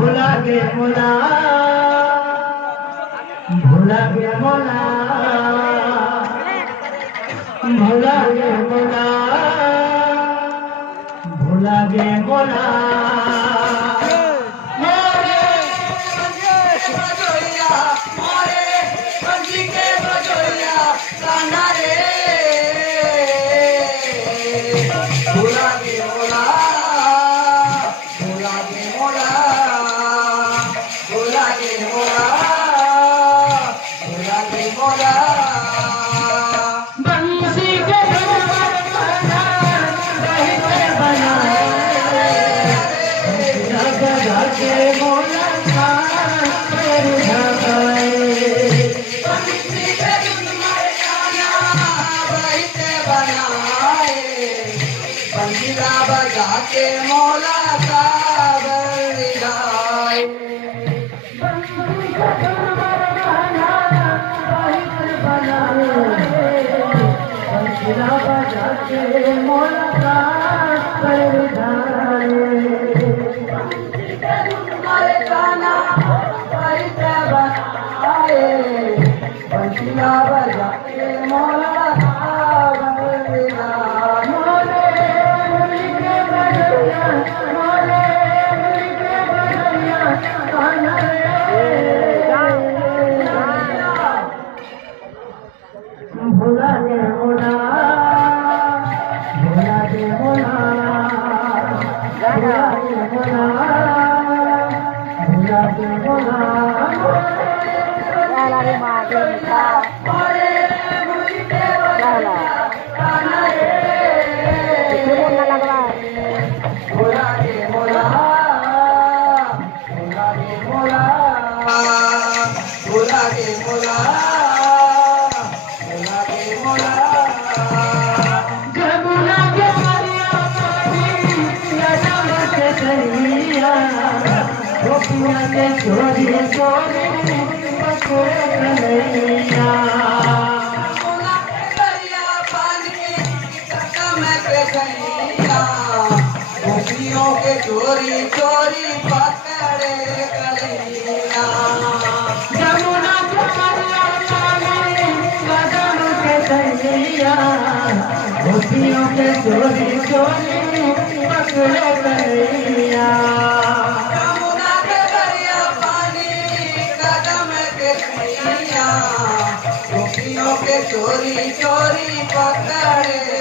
भुला गे मोला भुला गे मोला भुला गे मोला भुला गे मोला जाके मौला का बलिदान भुला गे मोला भुला गे मोला भुला गे मोला भुला गे मोला चोरी चोरी पकड़े कन्हैया गोपियों के चोरी चोरी पकड़े कन्हैया जमुना के करिया पानी कदम के कन्हैया गोपियों के चोरी चोरी पकड़े कन्हैया गोपियों के चोरी चोरी पकड़े